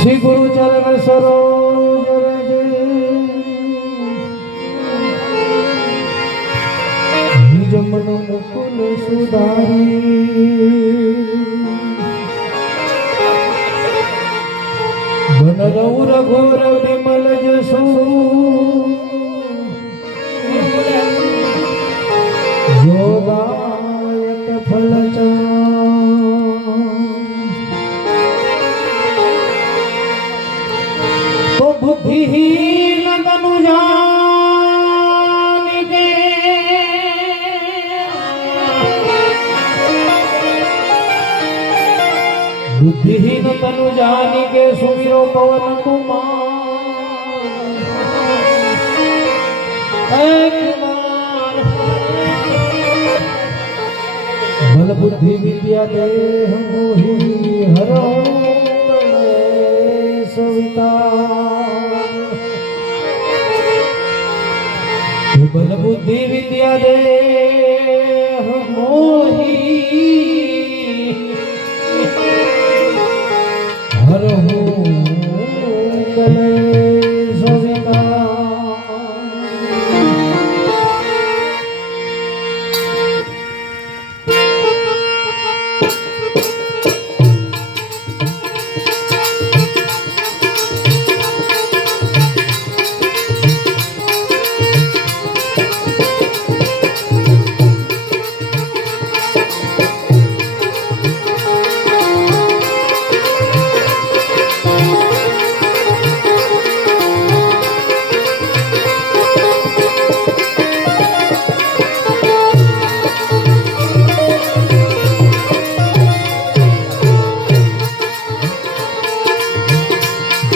श्री गुरु चरण सरोज रज निज मन मुकुल सुधारी बन रहु रघुवर विमल जसु जोदायक फल बुद्धिहीन तनु जानिके बुद्धिहीन तनु जानिके सुमिरो पवन कुमार बल बुद्धि विद्या देह मोहि हरो सविता बल बुद्धि विद्या देह मोहि हरहु कलेश विकार।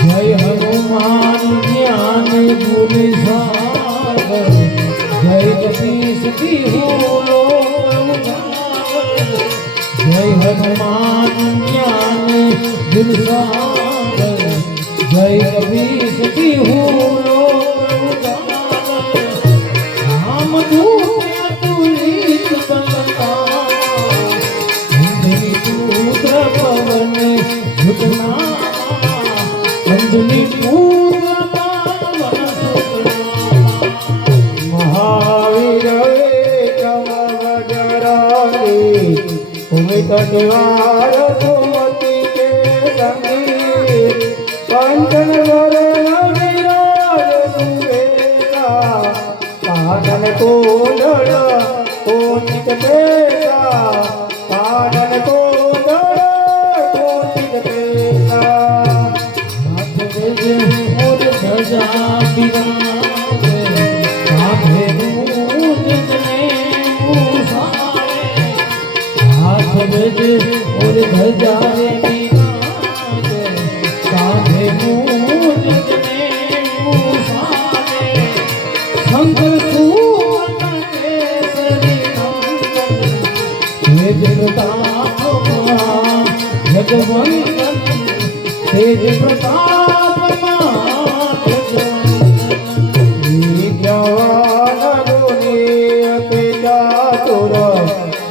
जय हनुमान ज्ञान गुण सागर जय कपीस तिहु लोक उजागर। जय हनुमान ज्ञान गुण सागर जय कपीस तिहु लोक उजागर। राम दूत अतुलित बलधामा अंजनी पुत्र पवन सुत नामा। अंजनी पुत्र पवन सुत महावीर एकम वज्राणी कुमित निवार सुमति के संगी। कंचन वरण विराज सुवेशा कानन कुंडल कोटिक केसा। कानन कुंडल कोटिक केसा मोर ध्वजा बिराजे कांधे मूंज मुसारे। हाथ बजे मोर ध्वजा बिराजे कांधे मूंज मुसारे। शंकर सुवन केसरी नंदन तेज प्रताप जगवंदन। तेज प्रताप विद्यावान गुणी अति चातुर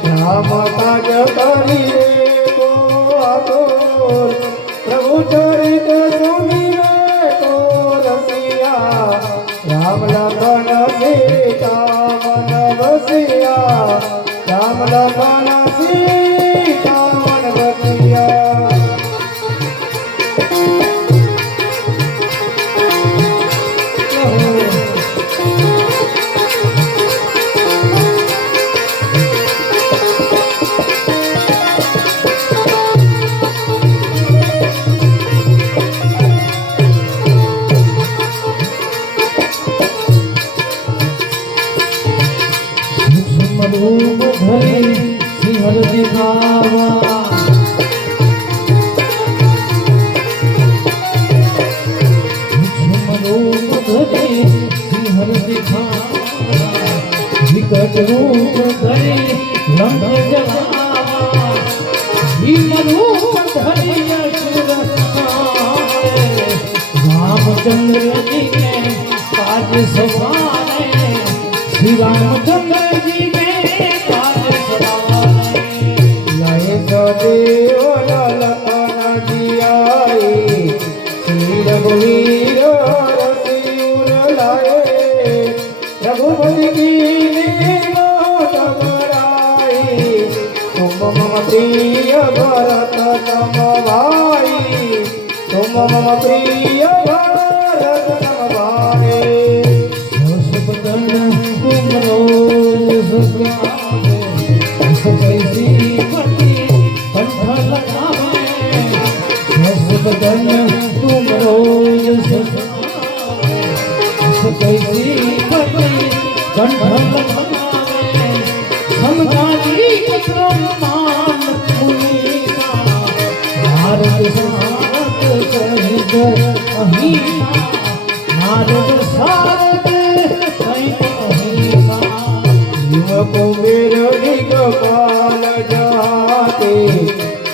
राम काज करिए को आतुर। प्रभु चरित सुनिए को रसिया राम लखन सीता मन बसिया। राम लखन सीता मन बसिया। रूप धरे सिंहर दिखावा रूप धरे सिंहर दिखावा। विकट रूप धरे लंक जलावा। भीम रूप धरे असुर संहारे। रामचंद्र जी के काज सवारे। श्री रामचंद्र जी के काज सवारे। लय सदेव ललकन जियाए रघुवीर रसियुर लाए रघुपति की लीला बड़ाई तुम मम प्रिय भरत तम भाई तुम मम प्रिय भरत तम भाई बदन तुमरो सुगावे कैसी पति कंठ लगावे बदन तुमरो सुगावे कैसी पति कंठ लगावे समझानी क्रमान मुनीसा भारत सारत सहित अहिसा भारत सारत कुबेर दिगपाल जाते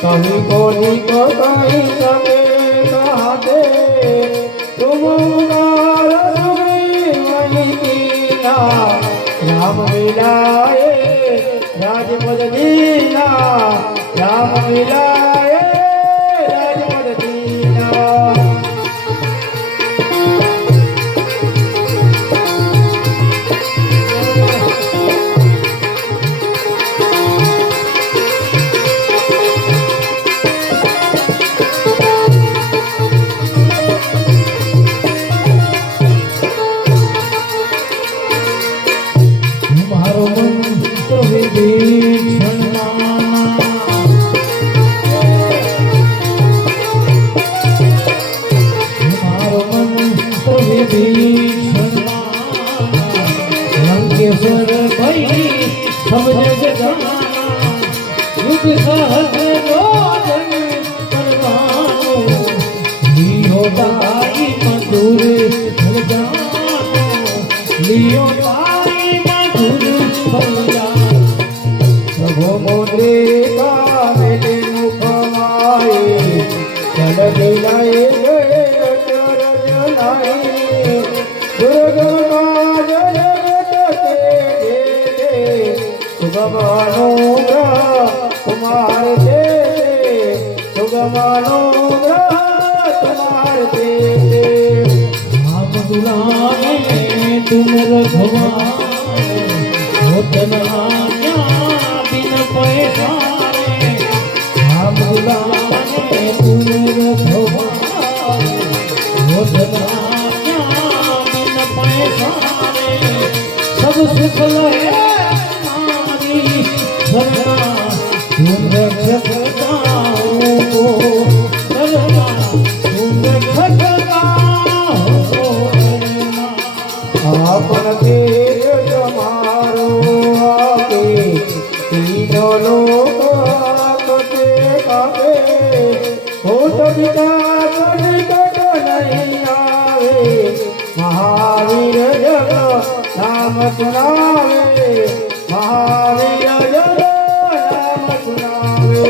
कहीं को निक कहीं सके कहते तुम उदार सुग्रीव कीना राम मिलाए राजपद दीना राम मिलाए राजपद दीना सब जग जाना युग सहस्रोजन परवानो लियो दाई मधुर फल जानो लियो दाई मधुर फल जानो प्रभु मोरे का मेरे मुख माए चल दिलाए गए अचर जनाए दुर्गम सुगमानुग्रह तुम्हारे दे सुगमानुग्रह तुम्हारे दे आप दुलारे तुम रघुवारे होतनाया बिन पैसारे आप दुलारे तुम रघुवारे होतनाया बिन पैसारे सब सुख लहे तुम रक्षक गाओ तुम रक्षक गाओ आपन तेज समारो आपे तीनों लोक आपके काबे हो तो विकास निकट नहीं आवे महावीर जग नाम सुनावे महावीर जग नाम सुनावे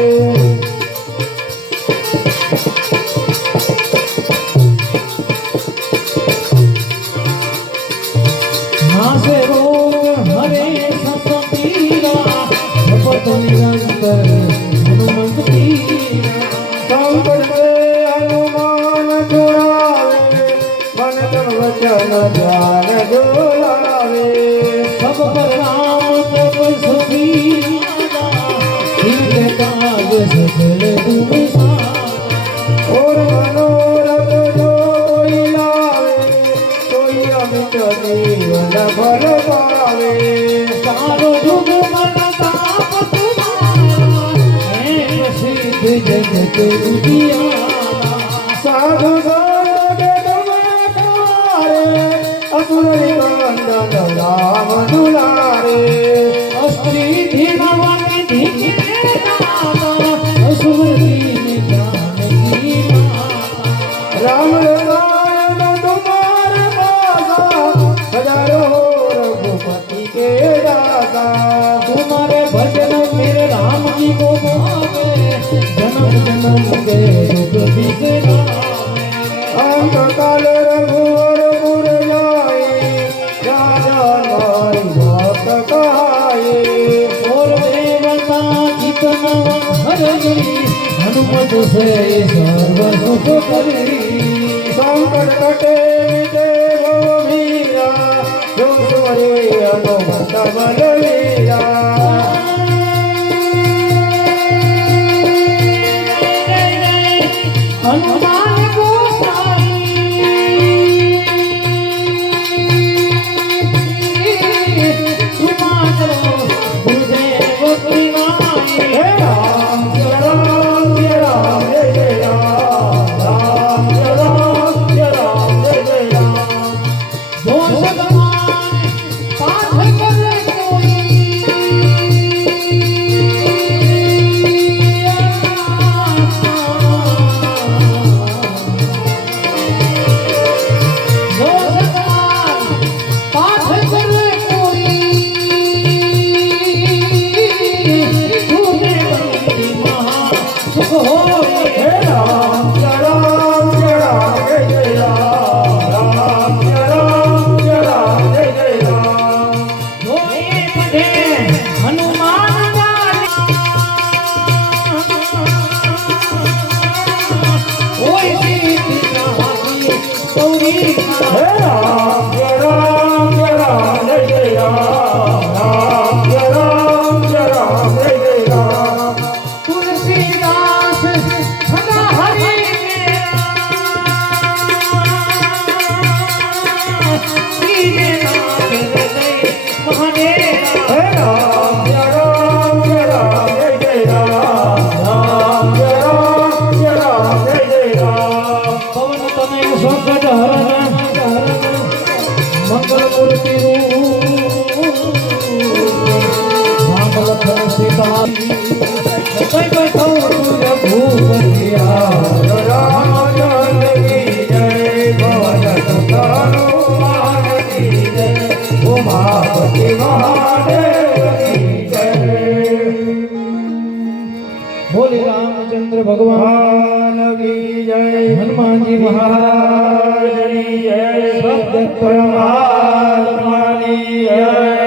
नासे रोग हरे सपीरा जपत निरंतर हनुमंत पीरा संकट से हनुमान छुड़ावे मन तन वचन ध्यान जोड़ावे सब पर राम सब सफीरा इनके काज सकल तुम सारा और मनोरथ जो कोई लावे कोई अमित जीवन फल पावे सारो युग मन ताप तुम्हारा है प्रसिद्ध जगत उजियारा साधु संग तुम्हारे असुर निकंदन राम दुलारे अस्त्री धीरवन धीरे दाता असुर दीन जानकी माता राम रसायन तुम्हारे पासा हजारों रघुपति के दाता तुम्हारे भजन मेरे राम जी को भावे जन्म जन्म के दुख बिसरावे अंत काल रघुवर पुर जाए राजा नारी भक्त कहाए और देवता जितना हरि हनुमत से सर्व सुख करी संकट રે હનુમંત બલવીરા હનુમાન ગોસાઈ સુમાતો ગુરુદેવ શ્રીમાઈ હે રામ જય રામ જય રામ જય જય રામ રામ જય રામ જય રામ જય જય રામ દોષ ભગવાન પાઠ કરે હે રામ જય રામ જય રામ જય જય રામ રામ જય રામ જય રામ જય જય રામ હનુમાન ઓય ગૌરી હે રામ જય રામ જય રામ જય જય રામ રામ જય રામ જય રામ જય જય રામ તુલસીદાસ સદા હરિ મહાદેવ હે રામ જય રામ જય રામ જય જય રામ રામ જય રામ જય રામ જય જય રામ પવન તનય સંકટ હરણ મંગલ મૂર્તિ રામ સીતા કઈ કઈ થવું ભૂપતિયા રામ જનકી જય ભવન સંતાનો માન કી જય ઉમાપતિ મહાદેવ કી જય બોલી રામચંદ્ર ભગવાન કી જય હનુમાનજી મહારાજ મહારાજ જય પરમાત્માની જય